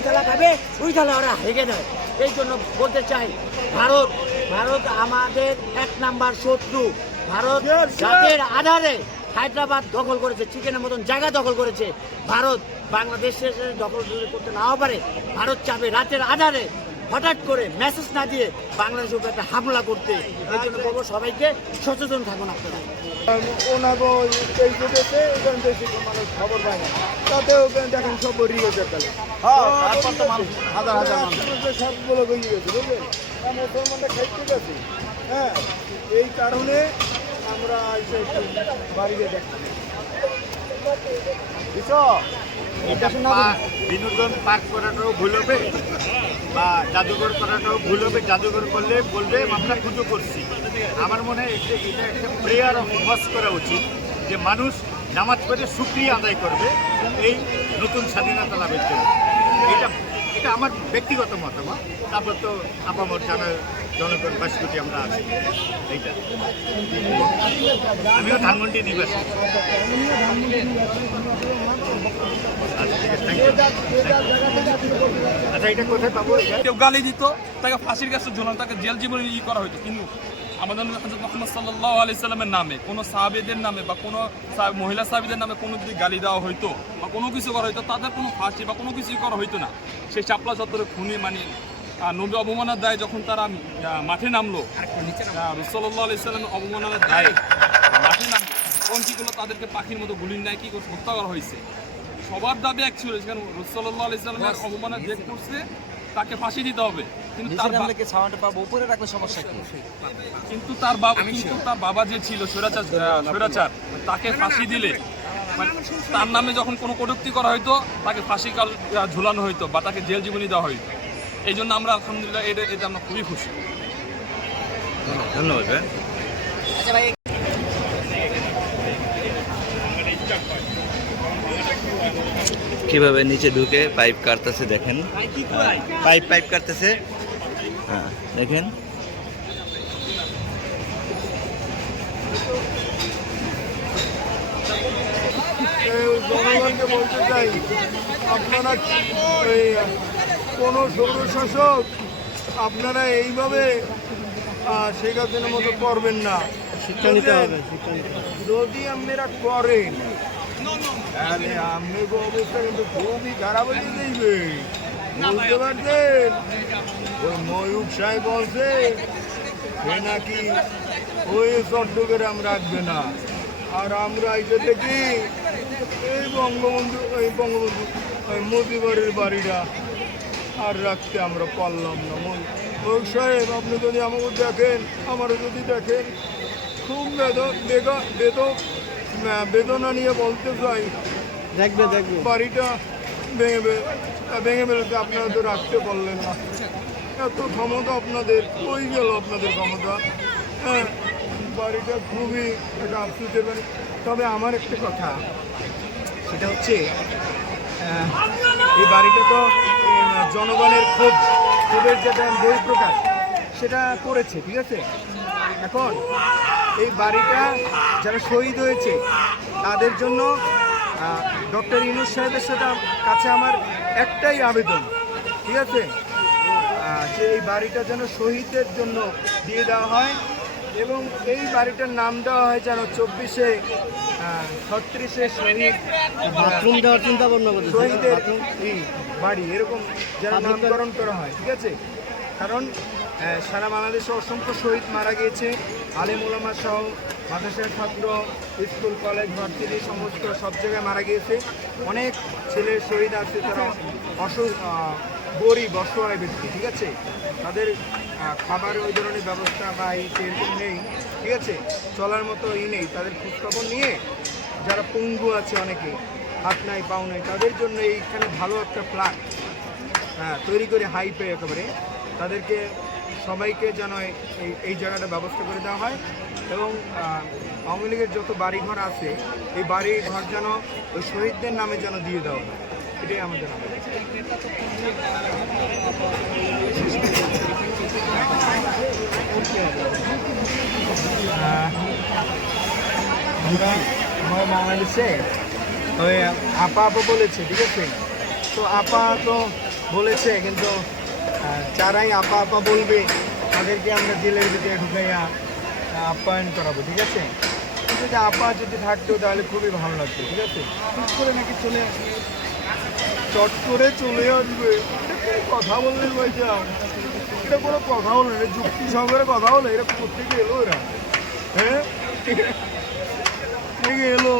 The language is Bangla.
এই খেলা খাবে, ওই খেলা ওরা হেগে দেয়। এই জন্য বলতে চাই, ভারত আমাদের 1 নাম্বার শত্রু। ভারত জাতের আধারে হায়দ্রাবাদ দখল করেছে, চিকেনের মতন জায়গা দখল করেছে। ভারত বাংলাদেশের দখল করতে নাও পারে, ভারত চাবে রাতের আধারে হঠাৎ করে মেসেজ না দিয়ে বাংলাদেশের উপর একটা হামলা করতে। এই জন্য বলবো সবাইকে সচেতন থাকুন আপনারা। ওনাগো এই যুগেতে ওখানে বেশি মানুষ খবর পায় না, তাতেও দেখেন সব বেরিয়ে গেছে তাহলে হাজার হাজার সবগুলো বেরিয়ে গেছে, বুঝলেন? মুসলমানরা খাইতে গেছে। হ্যাঁ, এই কারণে আমরা এসে একটু বাড়িতে দেখি। বিনোদন পার্ক করাটাও ভুল হবে বা জাদুঘর করাটাও ভুল হবে। জাদুঘর করলে বলবে আমরা পুজো করছি। আমার মনে হয় এটা একটা প্রেয়ার অফ ওয়াশ করা উচিত, যে মানুষ নামাজ পড়ে শুকরিয়া আদায় করবে এই নতুন স্বাধীনতা লাভের জন্য। এটা আমার ব্যক্তিগত মতামত। তারপর তো আপামর জনগণ 22 কোটি আমরা আছি। এইটা আমিও ধানমন্ডি নিবাসী। আচ্ছা, এটা কোথায় পাবো? কেউ গালি দিত, তাকে ফাঁসির কাছে ঝুলানো, তাকে জেল জীবনে করা হতো। কিন্তু আমাদের হযরত মুহাম্মদ সাল্লাল্লাহু আলাইহি সাল্লামের নামে কোনো সাহাবীদের নামে বা কোনো মহিলা সাহাবীদের নামে কোনো যদি গালি দেওয়া হইতো বা কোনো কিছু করা হইতো, তাদের কোনো ফাঁসি বা কোনো কিছুই করা হইতো না। সেই শাপলা চত্বরে খুনি নবী অবমাননার দায় যখন তারা মাঠে নামলো, রাসূলুল্লাহ আলাইহিস সাল্লামের অবমাননার দায় মাঠে নামলো, তখন কি করলো? তাদেরকে পাখির মতো গুলির ন্যায় কি করে হত্যা করা হয়েছে। সবার দাবি এক ছিল, যেখানে রাসূলুল্লাহ আলাইহিস সাল্লামের অবমাননা যে করছে তাকে ফাঁসি দিতে হবে। কিন্তু তার বাবা যে ছিল স্বৈরাচার, তাকে ফাঁসি দিলে তার নামে যখন কোনো কটূক্তি করা হইতো, তাকে ফাঁসি কাল ঝুলানো হইতো বা তাকে জেল জীবনী দেওয়া হইতো। এই জন্য আমরা আলহামদুলিল্লাহ এটা আমরা খুবই খুশি। ধন্যবাদ। কিভাবে নিচে ঢুকে পাইপ কাটতেছে দেখেন, পাইপ কাটতেছে। হ্যাঁ দেখেন, জনগণকে বলতে চাই, আপনারা কোনো স্বৈরশাসক আপনারা এইভাবে শেখ হাসিনার মতো করবেন না। শিক্ষা নিতে হবে। যদি আপনারা করেন তাহলে আপনার অবস্থা কিন্তু খুবই খারাপ হয়ে যাইবে, বুঝতে পারছেন? ওই ময়ূক সাহেব বলছে সে নাকি ওই চট্টগ্রাম রাখবে না, আর আমরা এসে দেখি এই বঙ্গবন্ধু মুজিবরের বাড়িটা আর রাখতে আমরা পারলাম না। ময়ূক সাহেব, আপনি যদি আমাকে দেখেন, আমারও যদি দেখেন, খুব বেদনা নিয়ে বলতে চাই, দেখবে বাড়িটা ভেঙে ফেলেছে, আপনারা তো রাখতে পারলেন না। এত ক্ষমতা আপনাদের, কই গেল আপনাদের ক্ষমতা? হ্যাঁ, বাড়িটা খুবই একটা আফসোসের বাড়ি। তবে আমার একটা কথা, সেটা হচ্ছে এই বাড়িটা তো জনগণের ক্ষোভের যেটা বহিঃপ্রকাশ সেটা করেছে, ঠিক আছে? এখন এই বাড়িটা যারা শহীদ হয়েছে তাদের জন্য ডক্টর ইউনূস সাহেবের কাছে আমার একটাই আবেদন, ঠিক আছে, যে এই বাড়িটা যেন শহীদদের জন্য দিয়ে দেওয়া হয় এবং এই বাড়িটার নাম দেওয়া হয় যেন 36 শহীদ শহীদের বাড়ি, এরকম যেন নামকরণ করা হয়, ঠিক আছে? কারণ সারা বাংলাদেশে অসংখ্য শহীদ মারা গিয়েছে, আলেম ওলামা সহ মাদ্রাসার ছাত্র, স্কুল কলেজ ভার্সিটি সমস্ত সব জায়গায় মারা গিয়েছে। অনেক ছেলে শহীদ আছে, তারা গরিব অসহায় ব্যক্তি, ঠিক আছে? তাদের খাবার ওই ধরনের ব্যবস্থা বা এরকম নেই, ঠিক আছে? চলার মতো নেই। তাদের খোঁজখবর নিয়ে যারা পঙ্গু আছে, অনেকে হাত নাই পাও নাই, তাদের জন্য এইখানে ভালো একটা ফ্ল্যাট তৈরি করে হাইপে একেবারে তাদেরকে সবাইকে যেন এই জায়গাটা ব্যবস্থা করে দেওয়া হয় এবং আওয়ামী লীগের যত বাড়িঘর আছে এই বাড়িঘর যেন ওই শহীদদের নামে যেন দিয়ে দেওয়া হয়, এটাই আমাদের আমরা বাংলাদেশে ওই আপা বলেছে, ঠিক আছে? তো আপা তো বলেছে, কিন্তু যারাই আপা আপা বলবে তাদেরকে আমরা জেলের ভিতরে ঢুকাইয়া আপ্যায়ন করাবো, ঠিক আছে? যদি আপা যদি থাকতো তাহলে খুবই ভালো লাগতো, ঠিক আছে? চট করে নাকি চলে আসবে, চট করে চলে আসবে, এটা কোনো কথা বললে ভাইজান, এটা কোনো কথা হলো না, যুক্তি সহকারে কথা হলো, এরা কোথেকে এলো এরা, হ্যাঁ থেকে এলো?